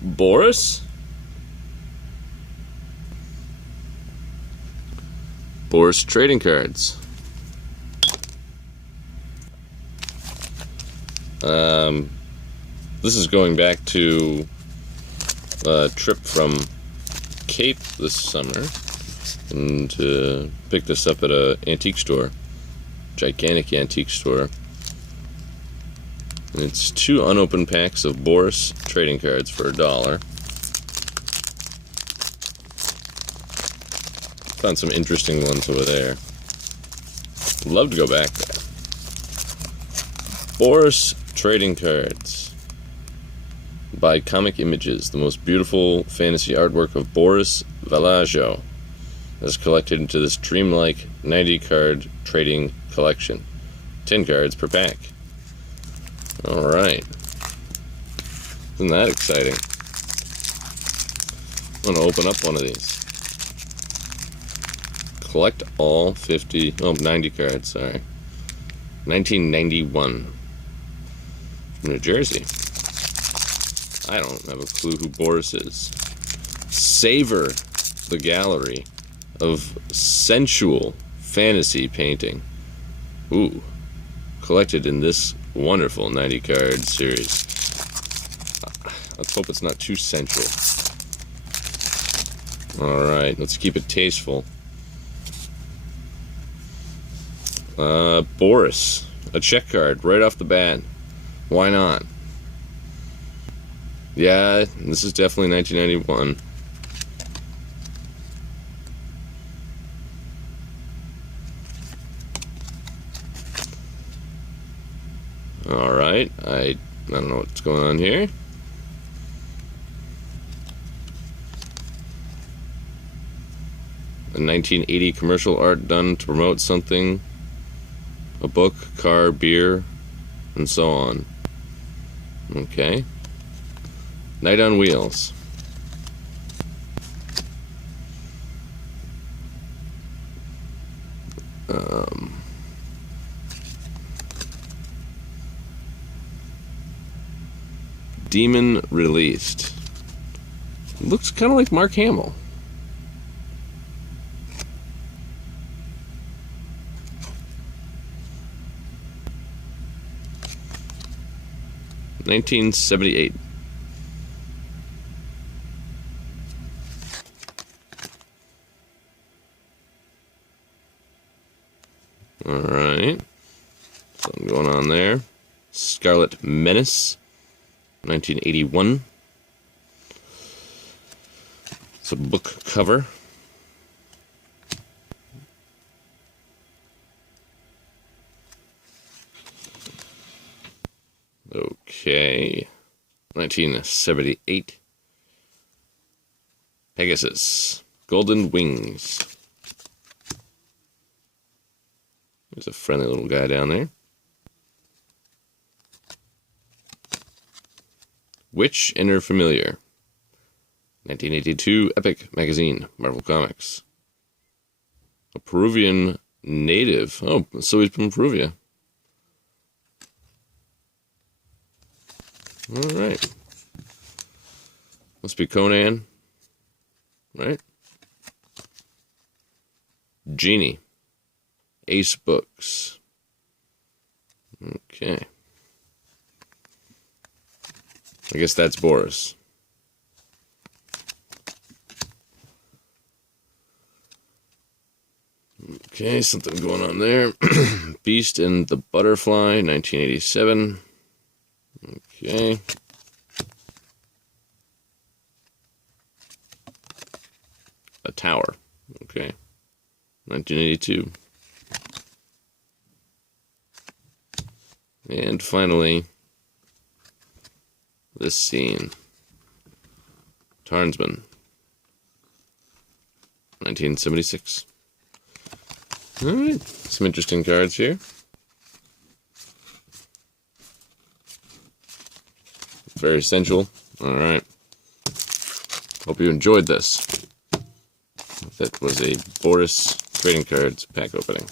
Boris? Boris trading cards. This is going back to a trip from Cape this summer, and picked this up at a antique store, gigantic antique store. And it's 2 unopened packs of Boris trading cards for $1. Found some interesting ones over there. Love to go back there. Boris trading cards by Comic Images, the most beautiful fantasy artwork of Boris VALLEJO, is collected into this dreamlike 90-card trading collection. 10 cards per pack. Alright. Isn't that exciting? I'm going to open up one of these. Collect all 90 cards, sorry. 1991. From New Jersey. I don't have a clue who Boris is. Savor the gallery of sensual fantasy painting. Ooh. Collected in this wonderful 90-card series. Let's hope it's not too sensual. Alright, let's keep it tasteful. Boris. A check card right off the bat. Why not? Yeah, this is definitely 1991. Alright, I don't know what's going on here. A 1980 commercial art done to promote something. A book, car, beer, and so on. Okay. Night on Wheels. Demon Released. Looks kind of like Mark Hamill. $1978. Alright. Something going on there. Scarlet Menace. 1981. It's a book cover. Okay. 1978. Pegasus. Golden Wings. There's a friendly little guy down there. Witch Inner Familiar. 1982 Epic Magazine, Marvel Comics. A Peruvian native. Oh, so he's from Perugia. Alright. Must be Conan. Right? Genie. Ace Books. Okay. I guess that's Boris. Okay, something going on there. Beast and the Butterfly, 1987. Okay. A Tower. Okay. 1982. And finally, this scene. Tarnsman. 1976. Alright, some interesting cards here. Very sensual. Alright. Hope you enjoyed this. That was a Boris trading cards pack opening.